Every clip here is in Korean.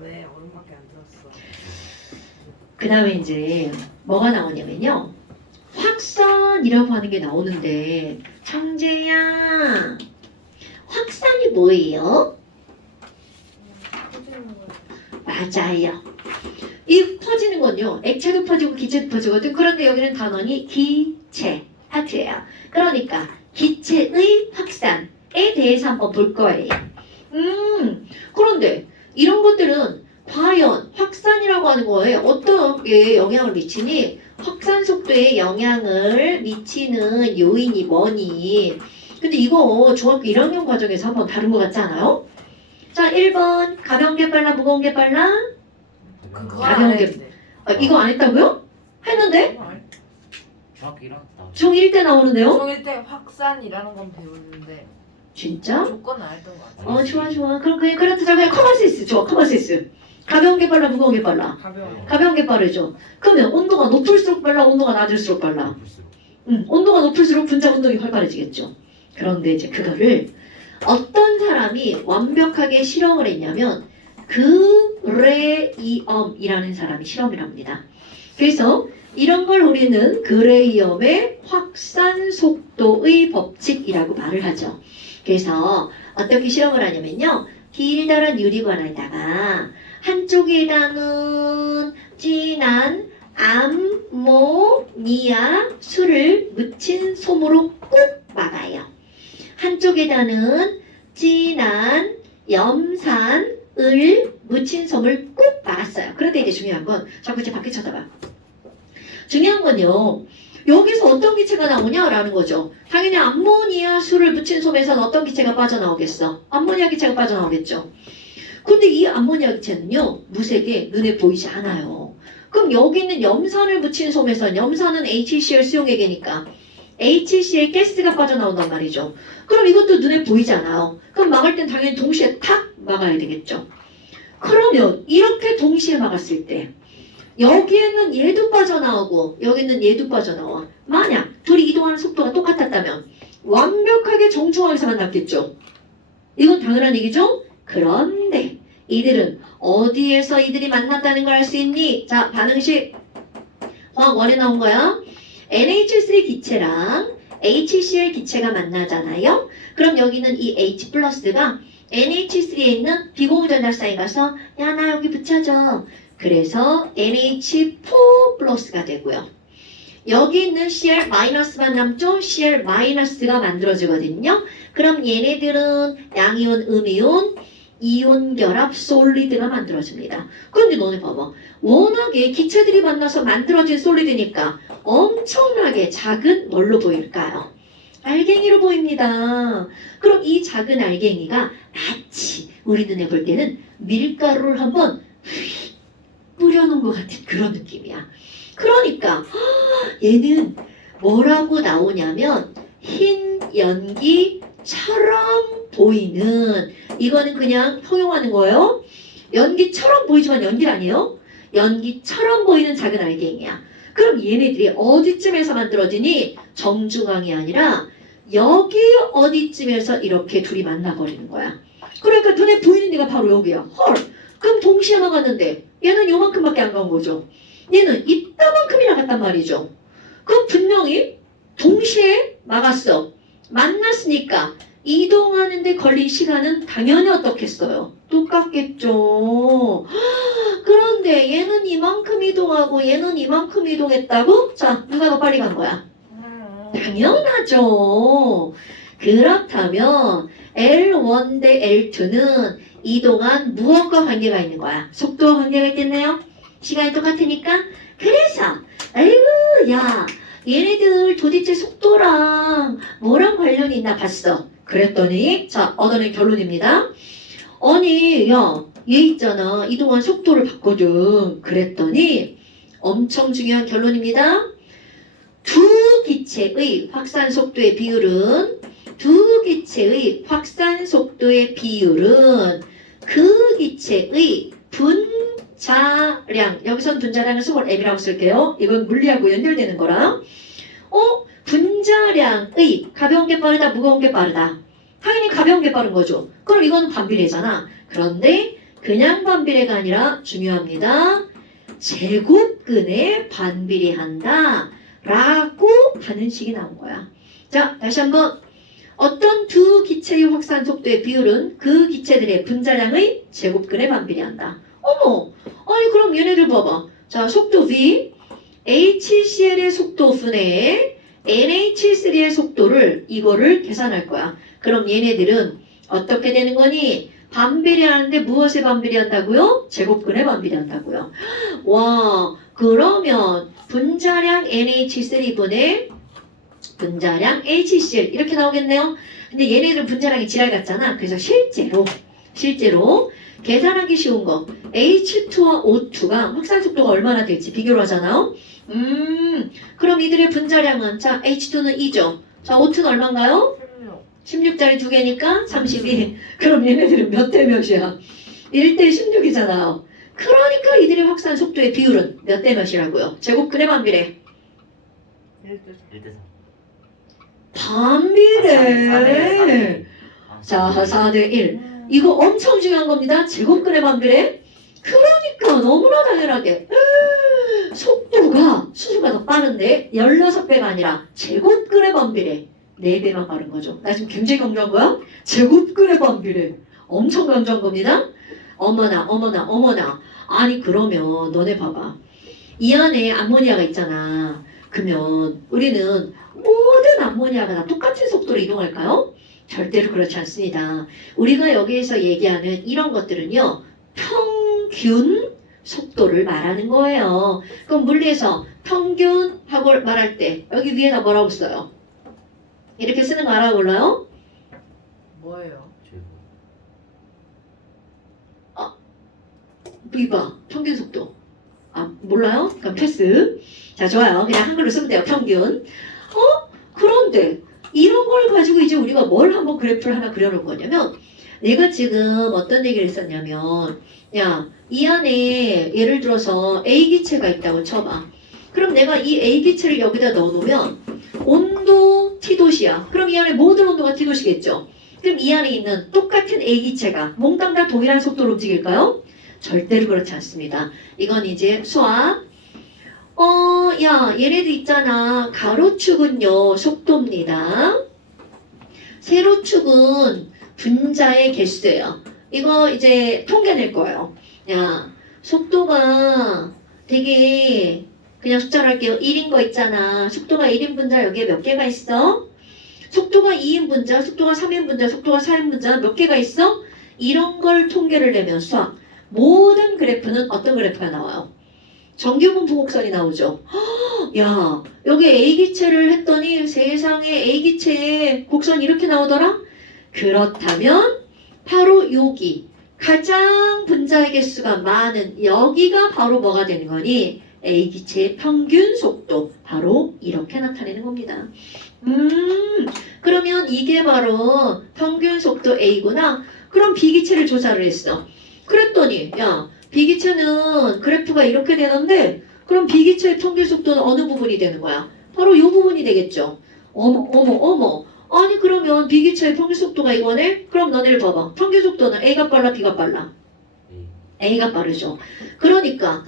왜 얼음밖에 안 들었어? 그 다음에 이제 뭐가 나오냐면요. 확산이라고 하는 게 나오는데 청재야 확산이 뭐예요? 터지는 거야. 맞아요. 이 퍼지는 건요. 액체도 퍼지고 기체도 퍼지거든. 그런데 여기는 단원이 기체, 하트예요. 그러니까 기체의 확산에 대해서 한번 볼 거예요. 그런데 이런 것들은 과연 확산이라고 하는 거에 어떻게 영향을 미치니? 확산 속도에 영향을 미치는 요인이 뭐니? 근데 이거 중학교 1학년 과정에서 한번 다룬 것 같지 않아요? 자, 1번 가벼운 게 빨라 무거운 게 빨라? 그거 가벼운 안 게- 했는데. 이거 안 했다고요? 했는데? 그거 안 했- 중학교 1학년 중1 때 나오는데요? 중일 때 확산이라는 건 배웠는데 진짜? 조건은 안 했던 것 같아. 좋아. 그럼 그냥 그렇다. 그냥 커먼센스 좋아. 커먼센스. 가벼운 게 빨라 무거운 게 빨라? 가벼워. 가벼운 게 빠르죠. 그러면 온도가 높을수록 빨라 온도가 낮을수록 빨라? 온도가 높을수록 분자 운동이 활발해지겠죠. 그런데 이제 그거를 어떤 사람이 완벽하게 실험을 했냐면 그레이엄이라는 사람이 실험을 합니다. 그래서 이런 걸 우리는 그레이엄의 확산 속도의 법칙이라고 말을 하죠. 그래서 어떻게 실험을 하냐면요. 길다란 유리관에다가 한쪽에다는 진한 암모니아 술을 묻힌 솜으로 꾹 막아요. 한쪽에다는 진한 염산을 묻힌 솜을 꾹 막았어요. 그런데 이제 중요한 건 자꾸 이제 밖에 쳐다봐. 중요한 건요. 여기서 어떤 기체가 나오냐라는 거죠. 당연히 암모니아 술을 묻힌 솜에서는 어떤 기체가 빠져나오겠어? 암모니아 기체가 빠져나오겠죠. 근데 이 암모니아 기체는요. 무색에 눈에 보이지 않아요. 그럼 여기 있는 염산을 묻힌 솜에서는 염산은 HCl 수용액이니까 HCl 가스가 빠져나온단 말이죠. 그럼 이것도 눈에 보이지 않아요. 그럼 막을 땐 당연히 동시에 탁 막아야 되겠죠. 그러면 이렇게 동시에 막았을 때 여기에는 얘도 빠져나오고 여기는 얘도 빠져나와. 만약 둘이 이동하는 속도가 똑같았다면 완벽하게 정중앙에서만 남겠죠. 이건 당연한 얘기죠. 그런데 이들은 어디에서 이들이 만났다는 걸 알 수 있니? 자, 반응식 화학 원에 나온 거야. NH3 기체랑 HCl 기체가 만나잖아요. 그럼 여기는 이 H 플러스가 NH3에 있는 비공유전달사에 가서 야, 나 여기 붙여줘. 그래서 NH4 플러스가 되고요. 여기 있는 Cl 마이너스만 남죠? Cl 마이너스가 만들어지거든요. 그럼 얘네들은 양이온, 음이온, 이온 결합 솔리드가 만들어집니다. 그런데 너네 봐봐. 워낙에 기체들이 만나서 만들어진 솔리드니까 엄청나게 작은 뭘로 보일까요? 알갱이로 보입니다. 그럼 이 작은 알갱이가 마치 우리 눈에 볼 때는 밀가루를 한번 뿌려놓은 것 같은 그런 느낌이야. 그러니까 얘는 뭐라고 나오냐면 흰 연기처럼 보이는, 이거는 그냥 통용하는 거예요. 연기처럼 보이지만 연기 아니에요. 연기처럼 보이는 작은 알갱이야. 그럼 얘네들이 어디쯤에서 만들어지니? 정중앙이 아니라 여기 어디쯤에서 이렇게 둘이 만나버리는 거야. 그러니까 눈에 보이는 데가 바로 여기야. 헐. 그럼 동시에 나갔는데 얘는 요만큼밖에 안 간 거죠. 얘는 이따만큼이나 갔단 말이죠. 그럼 분명히 동시에 막았어. 만났으니까 이동하는데 걸린 시간은 당연히 어떻겠어요? 똑같겠죠. 그런데 얘는 이만큼 이동하고 얘는 이만큼 이동했다고? 자, 누가 더 빨리 간 거야? 당연하죠. 그렇다면 L1 대 L2는 이동한 무엇과 관계가 있는 거야? 속도와 관계가 있겠네요? 시간이 똑같으니까? 그래서 아이고 야 얘네들 도대체 속도랑 뭐랑 관련이 있나 봤어. 그랬더니 자 얻어낸 결론입니다. 아니 야 얘 있잖아 이동한 속도를 봤거든. 그랬더니 엄청 중요한 결론입니다. 두 기체의 확산 속도의 비율은 그 기체의 분자량, 여기선 분자량을 스몰 m이라고 쓸게요. 이건 물리하고 연결되는 거라. 분자량의 가벼운 게 빠르다, 무거운 게 빠르다. 당연히 가벼운 게 빠른 거죠. 그럼 이거는 반비례잖아. 그런데 그냥 반비례가 아니라 중요합니다. 제곱근에 반비례한다 라고 하는 식이 나온 거야. 자, 다시 한번. 어떤 두 기체의 확산 속도의 비율은 그 기체들의 분자량의 제곱근에 반비례한다. 어머, 아니 그럼 얘네들 봐봐. 자, 속도 V, HCl의 속도 분의 NH3의 속도를 이거를 계산할 거야. 그럼 얘네들은 어떻게 되는 거니? 반비례하는데 무엇에 반비례한다고요? 제곱근에 반비례한다고요. 와, 그러면 분자량 NH3분의 분자량 HCl 이렇게 나오겠네요. 근데 얘네들은 분자량이 지랄 같잖아. 그래서 실제로 계산하기 쉬운 거 H2와 O2가 확산 속도가 얼마나 될지 비교를 하잖아요. 그럼 이들의 분자량은 자 H2는 2죠. 자 O2는 얼마인가요? 16짜리 두 개니까 32. 그럼 얘네들은 몇 대 몇이야? 1대 16이잖아요. 그러니까 이들의 확산 속도의 비율은 몇 대 몇이라고요? 제곱근의 반비례. 1대 4. 반비례. 자, 4대 1. 이거 엄청 중요한 겁니다. 제곱근의 반비례. 그러니까 너무나 당연하게 속도가 수수가 더 빠른데 16배가 아니라 제곱근의 반비례 4배만 빠른 거죠. 나 지금 굉장히 강조한 거야? 제곱근의 반비례. 엄청 강조한 겁니다. 어머나. 아니 그러면 너네 봐봐. 이 안에 암모니아가 있잖아. 그러면 우리는 모든 암모니아가 다 똑같은 속도로 이동할까요? 절대로 그렇지 않습니다. 우리가 여기에서 얘기하는 이런 것들은요. 평균 속도를 말하는 거예요. 그럼 물리에서 평균하고 말할 때 여기 위에다 뭐라고 써요? 이렇게 쓰는 거 알아 몰라요? 뭐예요? 이봐 평균 속도. 아 몰라요? 그럼 패스. 자 좋아요. 그냥 한글로 쓰면 돼요. 평균. 그런데 이런 걸 가지고 이제 우리가 뭘 한번 그래프를 하나 그려놓을 거냐면 내가 지금 어떤 얘기를 했었냐면 야 이 안에 예를 들어서 A 기체가 있다고 쳐봐. 그럼 내가 이 A 기체를 여기다 넣어놓으면 온도 T도시야. 그럼 이 안에 모든 온도가 T도시겠죠. 그럼 이 안에 있는 똑같은 A 기체가 몽땅 다 동일한 속도로 움직일까요? 절대로 그렇지 않습니다. 이건 이제 수학. 야, 얘네들 있잖아. 가로축은요, 속도입니다. 세로축은 분자의 개수예요. 이거 이제 통계 낼 거예요. 야, 속도가 되게 그냥 숫자로 할게요. 1인 거 있잖아. 속도가 1인 분자 여기에 몇 개가 있어? 속도가 2인 분자, 속도가 3인 분자, 속도가 4인 분자 몇 개가 있어? 이런 걸 통계를 내면 수학. 모든 그래프는 어떤 그래프가 나와요? 정규분포 곡선이 나오죠. 야, 여기 A기체를 했더니 세상에 A기체의 곡선이 이렇게 나오더라? 그렇다면 바로 여기 가장 분자의 개수가 많은 여기가 바로 뭐가 되는 거니? A기체의 평균 속도. 바로 이렇게 나타내는 겁니다. 그러면 이게 바로 평균 속도 A구나. 그럼 B기체를 조사를 했어. 그랬더니 야 B기체는 그래프가 이렇게 되는데 그럼 B기체의 평균 속도는 어느 부분이 되는 거야? 바로 이 부분이 되겠죠. 어머. 아니 그러면 B기체의 평균 속도가 이거네? 그럼 너네를 봐봐. 평균 속도는 A가 빨라 B가 빨라? A가 빠르죠. 그러니까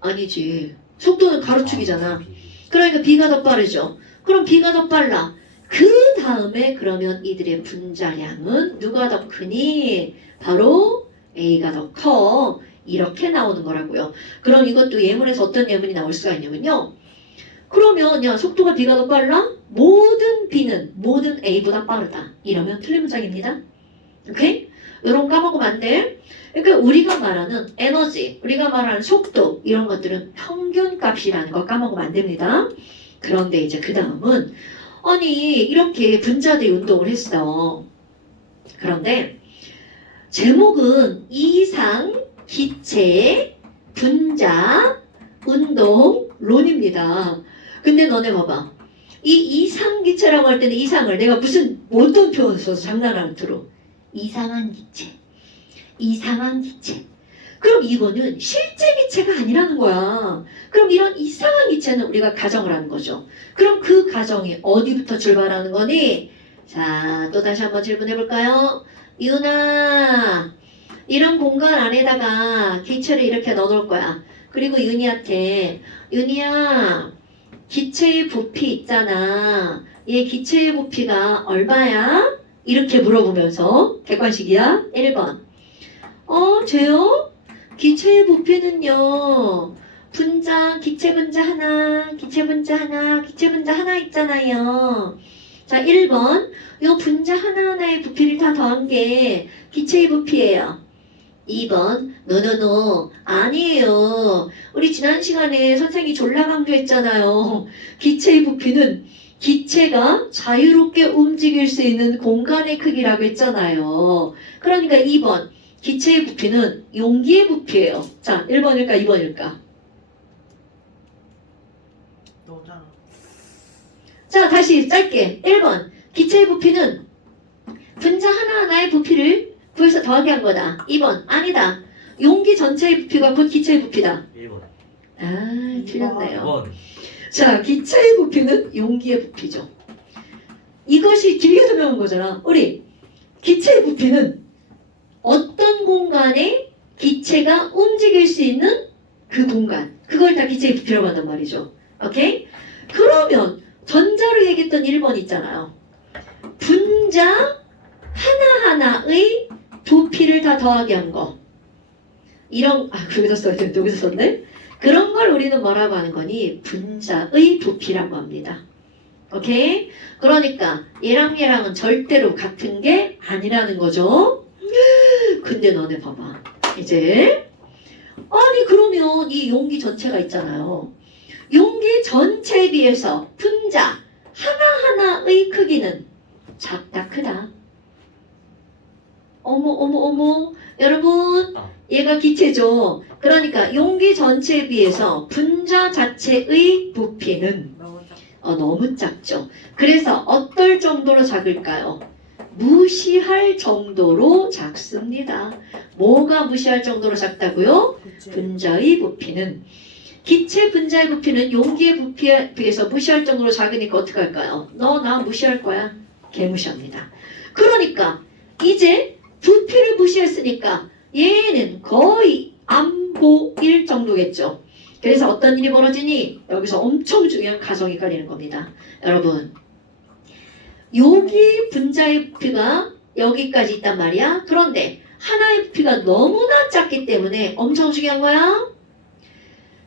아니지. 속도는 가로축이잖아. 그러니까 B가 더 빠르죠. 그럼 B가 더 빨라. 그 다음에 그러면 이들의 분자량은 누가 더 크니? 바로 A가 더 커. 이렇게 나오는 거라고요. 그럼 이것도 예문에서 어떤 예문이 나올 수가 있냐면요. 그러면 야 속도가 B가 더 빨라? 모든 B는 모든 A보다 빠르다. 이러면 틀린 문장입니다. 오케이? 이런 거 까먹으면 안 돼. 그러니까 우리가 말하는 에너지, 우리가 말하는 속도 이런 것들은 평균값이라는 거 까먹으면 안 됩니다. 그런데 이제 그 다음은 아니 이렇게 분자들이 운동을 했어. 그런데 제목은 이상 기체 분자 운동론입니다. 근데 너네 봐봐. 이 이상 기체라고 할 때는 이상을 내가 무슨 어떤 표현 써서 장난하는 투로 이상한 기체. 그럼 이거는 실제 기체가 아니라는 거야. 그럼 이런 이상한 기체는 우리가 가정을 하는 거죠. 그럼 그 가정이 어디부터 출발하는 거니? 자, 또 다시 한번 질문해 볼까요? 이은아, 이런 공간 안에다가 기체를 이렇게 넣어놓을 거야. 그리고 윤희한테 윤희야 기체의 부피 있잖아. 얘 기체의 부피가 얼마야? 이렇게 물어보면서 객관식이야. 1번 쟤요? 기체의 부피는요. 분자, 기체 분자 하나, 기체 분자 하나, 기체 분자 하나 있잖아요. 자, 1번. 요 분자 하나하나의 부피를 다 더한 게 기체의 부피예요. 2번. 노노노. 아니에요. 우리 지난 시간에 선생님이 졸라 강조했잖아요. 기체의 부피는 기체가 자유롭게 움직일 수 있는 공간의 크기라고 했잖아요. 그러니까 2번. 기체의 부피는 용기의 부피예요. 자, 1번일까 2번일까? 너잖아. 자, 다시 짧게. 1번. 기체의 부피는 분자 하나하나의 부피를 구해서 더하게 한 거다. 2번. 아니다. 용기 전체의 부피가 곧 기체의 부피다. 1번. 아, 틀렸네요. 2번. 자, 기체의 부피는 용기의 부피죠. 이것이 길게 설명한 거잖아. 우리 기체의 부피는 어떤 공간에 기체가 움직일 수 있는 그 공간. 그걸 다 기체의 부피라고 한단 말이죠. 오케이? 그러면 전자로 얘기했던 1번 있잖아요. 분자 하나하나의 부피를 다 더하게 한 거. 이런, 여기서 써야 되는데 여기서 썼네? 그런 걸 우리는 뭐라고 하는 거니? 분자의 부피라고 합니다. 오케이? 그러니까 얘랑은 절대로 같은 게 아니라는 거죠. 근데 너네 봐봐. 이제 아니 그러면 이 용기 전체가 있잖아요. 용기 전체에 비해서 분자 하나하나의 크기는 작다 크다. 어머 여러분 얘가 기체죠. 그러니까 용기 전체에 비해서 분자 자체의 부피는 너무 작아. 너무 작죠. 그래서 어떨 정도로 작을까요? 무시할 정도로 작습니다. 뭐가 무시할 정도로 작다고요? 그치. 분자의 부피는 기체 분자의 부피는 용기의 부피에 비해서 무시할 정도로 작으니까 어떻게 할까요? 너 나 무시할 거야. 개무시합니다. 그러니까 이제 부피를 무시했으니까 얘는 거의 안 보일 정도겠죠. 그래서 어떤 일이 벌어지니 여기서 엄청 중요한 가정이 깔리는 겁니다. 여러분 여기 분자의 부피가 여기까지 있단 말이야. 그런데 하나의 부피가 너무나 작기 때문에 엄청 중요한 거야.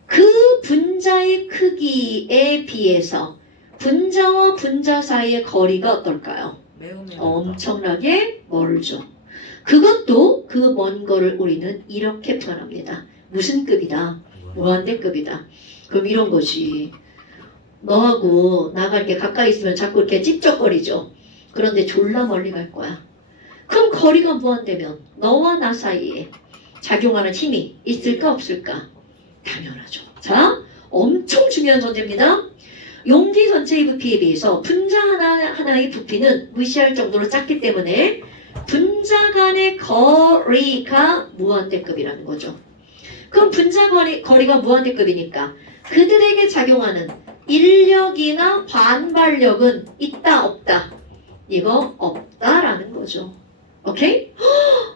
그 분자의 크기에 비해서 분자와 분자 사이의 거리가 어떨까요? 매우 엄청나게 멀죠. 그것도 그 먼 거를 우리는 이렇게 표현합니다. 무슨 급이다? 무한대급이다. 그럼 이런 거지. 너하고 나가 이렇게 가까이 있으면 자꾸 이렇게 찝쩍거리죠. 그런데 졸라 멀리 갈 거야. 그럼 거리가 무한되면 너와 나 사이에 작용하는 힘이 있을까 없을까? 당연하죠. 자, 엄청 중요한 전제입니다. 용기 전체의 부피에 비해서 분자 하나하나의 부피는 무시할 정도로 작기 때문에 분자 간의 거리가 무한대급이라는 거죠. 그럼 분자 거리가 무한대급이니까 그들에게 작용하는 인력이나 반발력은 있다 없다? 이거 없다라는 거죠. 오케이?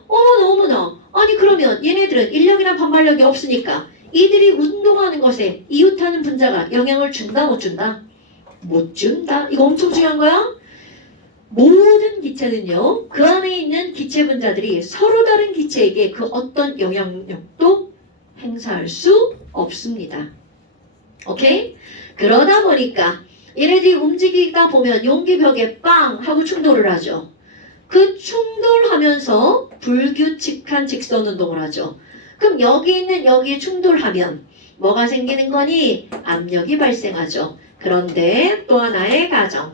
어머나 아니 그러면 얘네들은 인력이나 반발력이 없으니까 이들이 운동하는 것에 이웃하는 분자가 영향을 준다 못 준다? 못 준다. 이거 엄청 중요한 거야. 모든 기체는요 그 안에 있는 기체 분자들이 서로 다른 기체에게 그 어떤 영향력도 행사할 수 없습니다. 오케이? 그러다 보니까 얘네들이 움직이다 보면 용기벽에 빵 하고 충돌을 하죠. 그 충돌하면서 불규칙한 직선 운동을 하죠. 그럼 여기 있는 여기에 충돌하면 뭐가 생기는 거니? 압력이 발생하죠. 그런데 또 하나의 가정.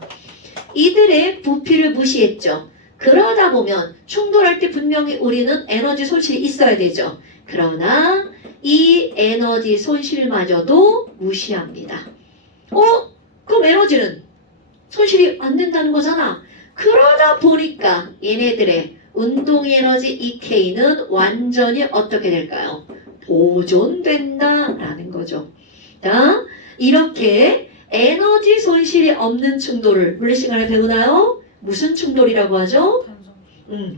이들의 부피를 무시했죠. 그러다 보면 충돌할 때 분명히 우리는 에너지 손실이 있어야 되죠. 그러나 이 에너지 손실마저도 무시합니다. 그럼 에너지는 손실이 안 된다는 거잖아. 그러다 보니까 얘네들의 운동 에너지 EK는 완전히 어떻게 될까요? 보존된다라는 거죠. 자, 이렇게 에너지 손실이 없는 충돌을 물리 시간에 배우나요? 무슨 충돌이라고 하죠?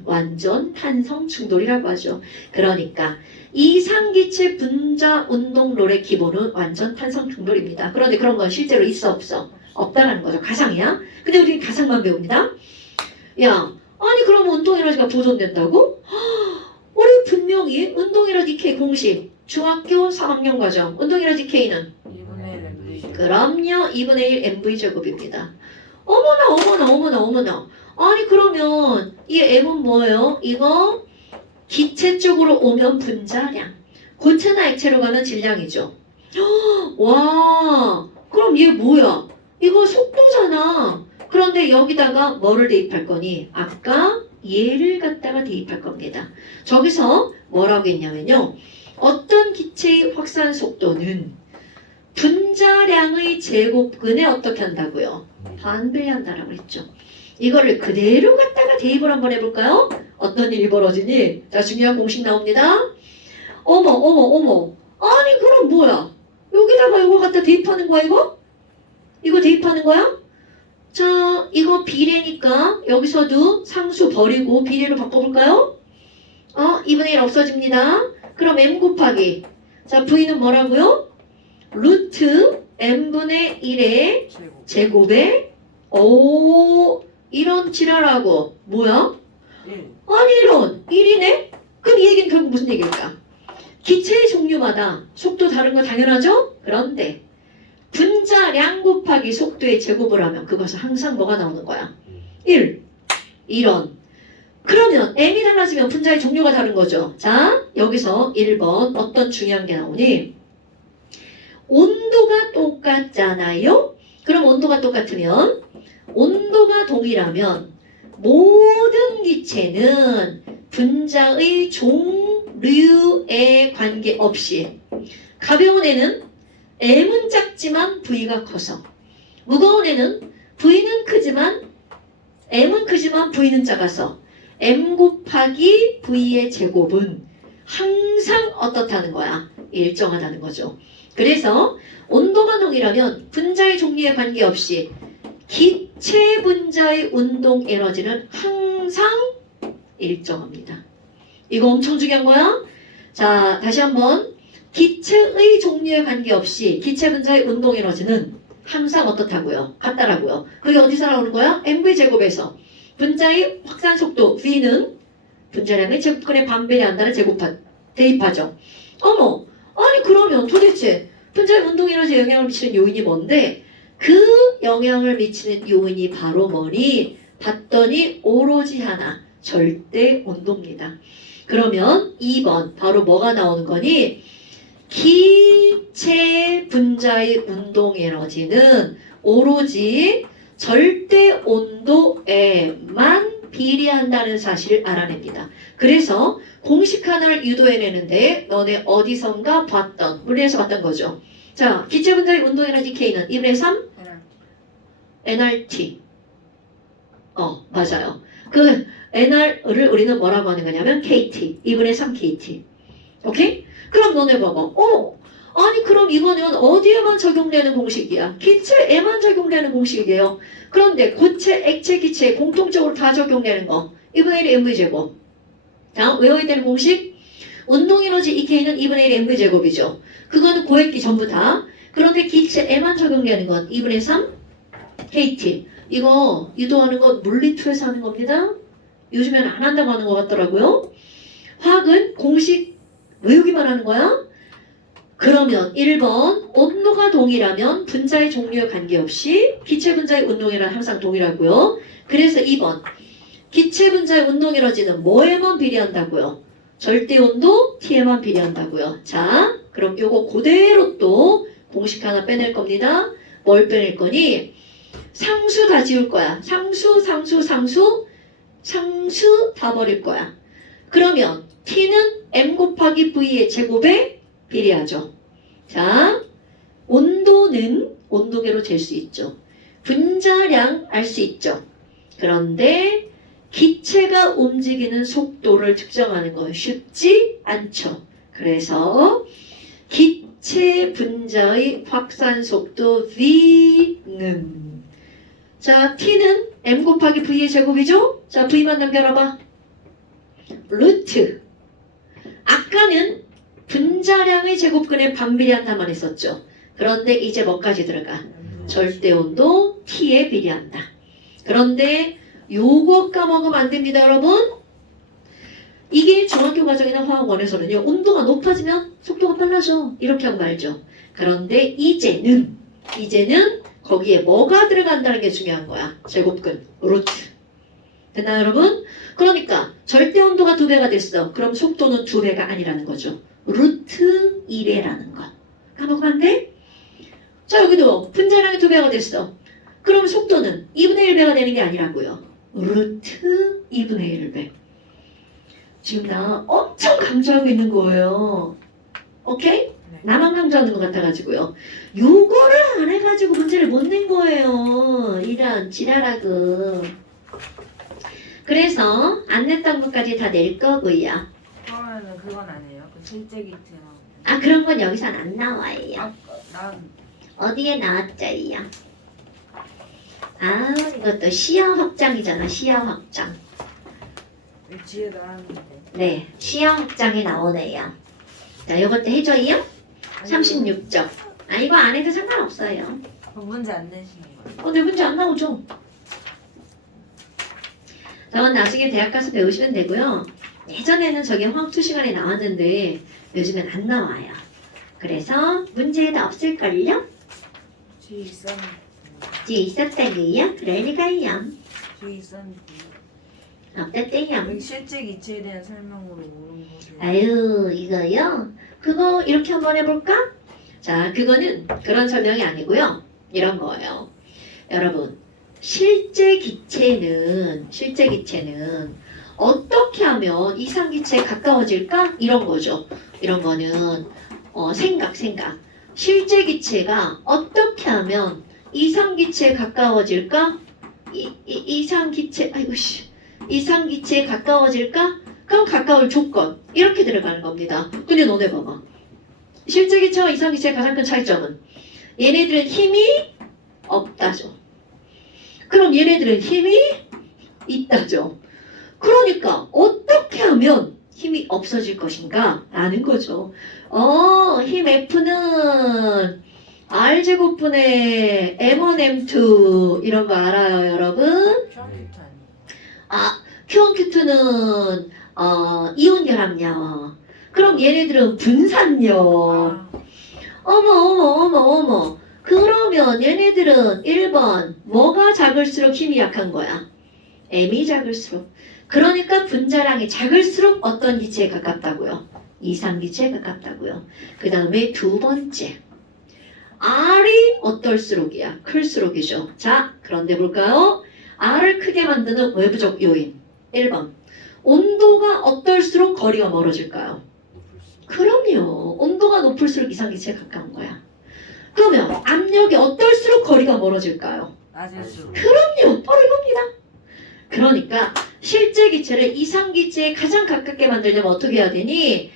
완전 탄성 충돌이라고 하죠. 그러니까 이상기체 분자 운동론의 기본은 완전 탄성 충돌입니다. 그런데 그런 건 실제로 있어 없어? 없다라는 거죠. 가상이야. 근데 우리는 가상만 배웁니다. 야, 아니 그러면 운동에너지가 보존된다고? 우리 분명히 운동에너지 K 공식 중학교 3학년 과정 운동에너지 K는 2분의 1 MV. 그럼요 2분의 1 mv제곱입니다. 어머나 아니 그러면 이 m은 뭐예요? 이거 기체 쪽으로 오면 분자량 고체나 액체로 가면 질량이죠. 와 그럼 얘 뭐야? 이거 속도잖아. 그런데 여기다가 뭐를 대입할 거니? 아까 얘를 갖다가 대입할 겁니다. 저기서 뭐라고 했냐면요. 어떤 기체의 확산 속도는 분자량의 제곱근에 어떻게 한다고요? 반비례한다라고 했죠. 이거를 그대로 갖다가 대입을 한번 해볼까요? 어떤 일이 벌어지니? 자, 중요한 공식 나옵니다. 어머. 아니, 그럼 뭐야? 여기다가 이거 갖다 대입하는 거야, 이거? 이거 대입하는 거야? 자, 이거 비례니까 여기서도 상수 버리고 비례로 바꿔볼까요? 2분의 1 없어집니다. 그럼 m 곱하기 자, v는 뭐라고요? 루트 m분의 1의 제곱. 제곱에 이런 지랄하고 뭐야? 1. 아니 이런 1이네? 그럼 이 얘기는 결국 무슨 얘기일까? 기체의 종류마다 속도 다른 거 당연하죠? 그런데 분자량 곱하기 속도의 제곱을 하면 그것은 항상 뭐가 나오는 거야? 1. 이런. 그러면 m이 달라지면 분자의 종류가 다른 거죠. 자, 여기서 1번 어떤 중요한 게 나오니? 온도가 똑같잖아요? 그럼 온도가 똑같으면 온도가 동일하면 모든 기체는 분자의 종류에 관계없이 가벼운 애는 m은 작지만 v가 커서 무거운 애는 v는 크지만 m은 크지만 v는 작아서 m 곱하기 v의 제곱은 항상 어떻다는 거야? 일정하다는 거죠. 그래서 온도가 동일하면 분자의 종류에 관계없이 기체 분자의 운동 에너지는 항상 일정합니다. 이거 엄청 중요한 거야. 자, 다시 한번 기체의 종류에 관계없이 기체 분자의 운동 에너지는 항상 어떻다고요? 같다라고요. 그게 어디서 나오는 거야? mv제곱에서 분자의 확산 속도 v는 분자량의 제곱근에 반비례한다는 대입하죠. 어머, 아니 그러면 도대체 분자의 운동 에너지에 영향을 미치는 요인이 뭔데? 그 영향을 미치는 요인이 바로 뭐니? 봤더니 오로지 하나, 절대 온도입니다. 그러면 2번 바로 뭐가 나오는 거니? 기체 분자의 운동 에너지는 오로지 절대 온도에만 비례한다는 사실을 알아냅니다. 그래서 공식 하나를 유도해내는데 너네 어디선가 봤던, 물리에서 봤던 거죠. 자, 기체 분자의 운동 에너지 K는 2분의 3 NRT. 맞아요. 그 NR을 우리는 뭐라고 하는 거냐면 KT. 2분의 3 KT. 오케이? 그럼 너네 봐봐. 아니 그럼 이거는 어디에만 적용되는 공식이야? 기체에만 적용되는 공식이에요. 그런데 고체, 액체, 기체에 공통적으로 다 적용되는 거. 2분의 1 mv제곱. 자, 외워야 되는 공식. 운동에너지 EK는 2분의 1 mv제곱이죠. 그거는 고액기 전부 다. 그런데 기체에만 적용되는 건 2분의 3 KT. 이거 유도하는 건 물리2에서 하는 겁니다. 요즘에는 안 한다고 하는 것 같더라고요. 화학은 공식 외우기만 하는 거야. 그러면 1번 온도가 동일하면 분자의 종류에 관계없이 기체 분자의 운동에너지는 항상 동일하고요. 그래서 2번 기체 분자의 운동 에너지는 뭐에만 비례한다고요? 절대 온도 T에만 비례한다고요. 자, 그럼 요거 그대로 또 공식 하나 빼낼 겁니다. 뭘 빼낼 거니? 상수 다 지울 거야. 상수 다 버릴 거야. 그러면 T는 M 곱하기 V의 제곱에 비례하죠. 자, 온도는 온도계로 잴 수 있죠. 분자량 알 수 있죠. 그런데 기체가 움직이는 속도를 측정하는 건 쉽지 않죠. 그래서 기체 분자의 확산 속도 V는 자, T는 M 곱하기 V의 제곱이죠? 자, V만 남겨놔봐. 루트. 아까는 분자량의 제곱근에 반비례한다만 했었죠. 그런데 이제 뭐까지 들어가? 절대온도 T에 비례한다. 그런데 요거 까먹으면 안 됩니다, 여러분. 이게 중학교 과정이나 화학원에서는요. 온도가 높아지면 속도가 빨라져. 이렇게 하고 말죠. 그런데 이제는 거기에 뭐가 들어간다는 게 중요한 거야. 제곱근, 루트. 됐나요, 여러분? 그러니까 절대 온도가 2배가 됐어. 그럼 속도는 2배가 아니라는 거죠. 루트 2배라는 거. 까먹으면 안 돼? 자, 여기도 분자량이 2배가 됐어. 그럼 속도는 2분의 1배가 되는 게 아니라고요. 루트 2분의 1배. 지금 나 엄청 강조하고 있는 거예요. 오케이? 네. 나만 강조하는 것 같아가지고요. 요거를 안 해가지고 문제를 못 낸 거예요. 이런 지랄하고. 그래서 안 냈던 것까지 다 낼 거고요. 그러면은 그건 아니에요. 그 실제 기체랑. 아, 그런 건 여기선 안 나와요. 난 어디에 나왔죠요? 아, 이것도 시야 확장이잖아. 시야 확장. 뒤에 나왔는데. 네, 시야 확장이 나오네요. 자, 이것도 해줘요. 36점. 아, 이거 안 해도 상관없어요. 문제 안 내시는 거예요? 근데 문제 안 나오죠? 저건 나중에 대학 가서 배우시면 되고요. 예전에는 저게 화학2 시간에 나왔는데 요즘엔 안 나와요. 그래서 문제에도 없을걸요? 뒤에 있었는데. 뒤에 있었다고요? 그러니까요. 뒤에 있었는데. 없었대요. 여기 실제 기체에 대한 설명으로 모르는 거죠. 아유, 이거요? 그거 이렇게 한번 해볼까? 자, 그거는 그런 설명이 아니고요. 이런 거예요. 여러분, 실제 기체는 어떻게 하면 이상기체에 가까워질까? 이런 거죠. 이런 거는 생각. 실제 기체가 어떻게 하면 이상기체에 가까워질까? 이상기체에 가까워질까? 그럼 가까울 조건 이렇게 들어가는 겁니다. 근데 너네 봐봐. 실제 기체와 이상기체의 가장 큰 차이점은 얘네들은 힘이 없다죠. 그럼 얘네들은 힘이 있다죠. 그러니까 어떻게 하면 힘이 없어질 것인가? 라는 거죠. 힘 F는 R제곱분의 M1, M2 이런 거 알아요, 여러분? 큐안키트 아니에요? 아, Q1, Q2는 이온 결합력. 그럼 얘네들은 분산력. 어머. 그러면 얘네들은 1번 뭐가 작을수록 힘이 약한 거야? M이 작을수록. 그러니까 분자량이 작을수록 어떤 기체에 가깝다고요? 이상기체에 가깝다고요. 그 다음에 두 번째. R이 어떨수록이야? 클수록이죠. 자, 그런데 볼까요? R을 크게 만드는 외부적 요인. 1번. 온도가 어떨수록 거리가 멀어질까요? 그럼요. 온도가 높을수록 이상기체에 가까운 거야. 그러면 압력이 어떨수록 거리가 멀어질까요? 낮을수록. 그럼요. 바로 이겁니다. 그러니까 실제 기체를 이상기체에 가장 가깝게 만들려면 어떻게 해야 되니?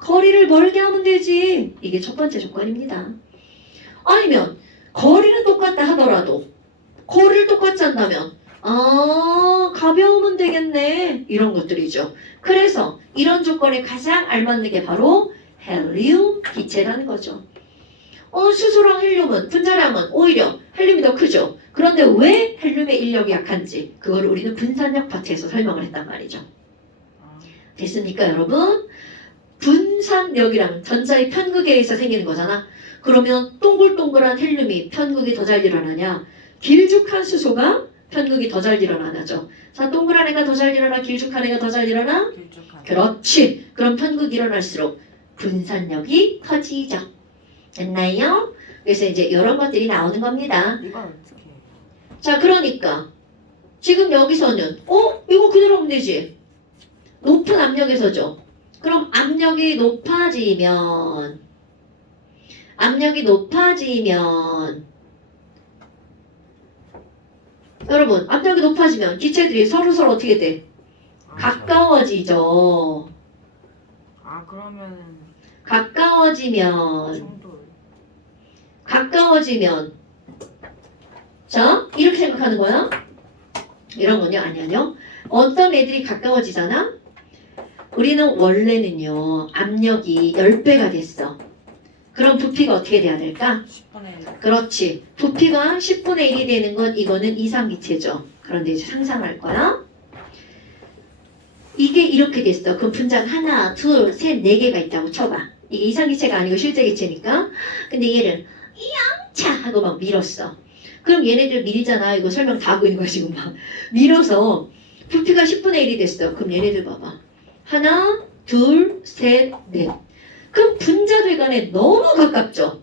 거리를 멀게 하면 되지. 이게 첫 번째 조건입니다. 아니면 거리는 똑같다 하더라도 거리를 똑같이 한다면 가벼우면 되겠네. 이런 것들이죠. 그래서 이런 조건에 가장 알맞는 게 바로 헬륨 기체라는 거죠. 수소랑 헬륨은 분자량은 오히려 헬륨이 더 크죠. 그런데 왜 헬륨의 인력이 약한지 그걸 우리는 분산력 파트에서 설명을 했단 말이죠. 됐습니까, 여러분? 분산력이란 전자의 편극에 의해서 생기는 거잖아. 그러면 동글동글한 헬륨이 편극이 더 잘 일어나냐? 길쭉한 수소가 편극이 더 잘 일어나죠. 자, 동그란 애가 더 잘 일어나? 길쭉한 애가 더 잘 일어나? 길쭉한. 그렇지. 그럼 편극이 일어날수록 분산력이 커지죠. 됐나요? 그래서 이제 이런 것들이 나오는 겁니다. 이건 어떻게 해요? 자, 그러니까 지금 여기서는 이거 그대로 하면 되지. 높은 압력에서죠. 그럼 압력이 높아지면 여러분, 압력이 높아지면 기체들이 서로 어떻게 돼? 가까워지죠. 그러면은 가까워지면 자, 이렇게 생각하는 거야? 이런 건요? 아니요. 어떤 애들이 가까워지잖아? 우리는 원래는요, 압력이 10배가 됐어. 그럼 부피가 어떻게 돼야 될까? 10분의 1. 그렇지. 부피가 10분의 1이 되는 건 이거는 이상기체죠. 그런데 이제 상상할 거야. 이게 이렇게 됐어. 그럼 분자가 하나, 둘, 셋, 네 개가 있다고 쳐봐. 이게 이상기체가 아니고 실제기체니까. 근데 얘를 이양차 하고 막 밀었어. 그럼 얘네들 밀잖아. 이거 설명 다 하고 있는 거야 지금 막. 밀어서 부피가 10분의 1이 됐어. 그럼 얘네들 봐봐. 하나, 둘, 셋, 넷. 그럼 분자들 간에 너무 가깝죠.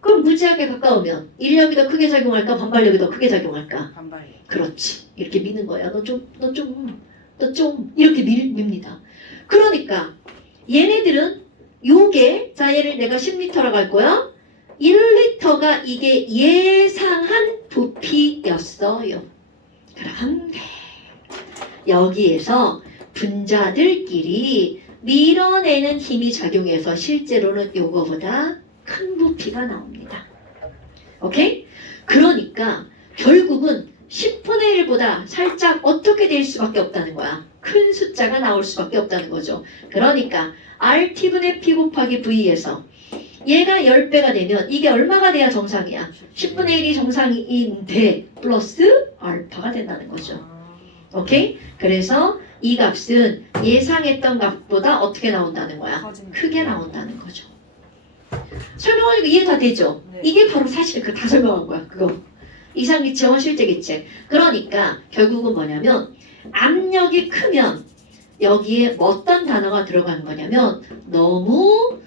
그럼 무지하게 가까우면 인력이 더 크게 작용할까? 반발력이 더 크게 작용할까? 반발이요. 그렇지. 이렇게 미는 거야. 너 좀 이렇게 밉니다. 그러니까 얘네들은 요게 자 얘를 내가 10리터라고 할 거야. 1리터가 이게 예상한 부피였어요. 그럼 여기에서 분자들끼리 밀어내는 힘이 작용해서 실제로는 요거보다 큰 부피가 나옵니다. 오케이? 그러니까 결국은 10분의 1보다 살짝 어떻게 될 수밖에 없다는 거야. 큰 숫자가 나올 수밖에 없다는 거죠. 그러니까 RT분의 P 곱하기 V에서 얘가 10배가 되면 이게 얼마가 돼야 정상이야? 10분의 1이 정상인데 플러스 알파가 된다는 거죠. 아, 오케이? 그래서 이 값은 예상했던 값보다 어떻게 나온다는 거야? 커진 크게 나온다는 거죠. 설명하니까 이해 다 되죠? 네. 이게 바로 사실 그 다 설명한 거야. 그거. 이상기체와 실제기체. 그러니까 결국은 뭐냐면 압력이 크면 여기에 어떤 단어가 들어가는 거냐면 너무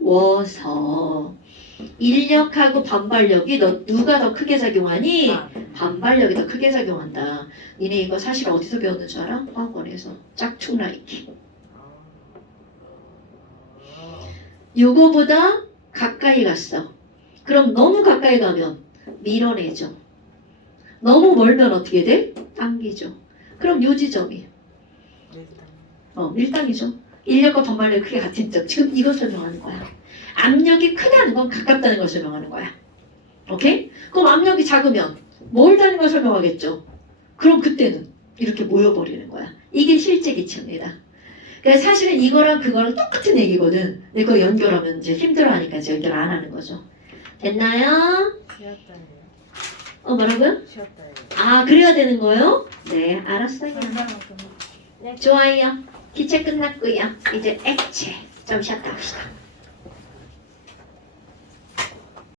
가까워서 인력하고 반발력이 누가 더 크게 작용하니? 아, 반발력이 더 크게 작용한다. 니네 이거 사실 어디서 배웠는 줄 알아? 학원에서. 짝퉁 라이키. 요거보다 가까이 갔어. 그럼 너무 가까이 가면 밀어내죠. 너무 멀면 어떻게 돼? 당기죠. 그럼 요 지점이 밀당이죠. 인력과 반발력이 크게 같은 점. 지금 이거 설명하는 거야. 압력이 크다는 건 가깝다는 걸 설명하는 거야. 오케이? 그럼 압력이 작으면 멀다는 걸 설명하겠죠. 그럼 그때는 이렇게 모여버리는 거야. 이게 실제 기체입니다. 그러니까 사실은 이거랑 그거랑 똑같은 얘기거든. 근데 그거 연결하면 이제 힘들어하니까 이제 연결 안 하는 거죠. 됐나요? 쉬었다예요. 뭐라고요? 쉬었다예요. 아, 그래야 되는 거요? 네, 알았어요. 반발만큼. 좋아요. 기체 끝났고요. 이제 액체 좀 쉬었다 합시다.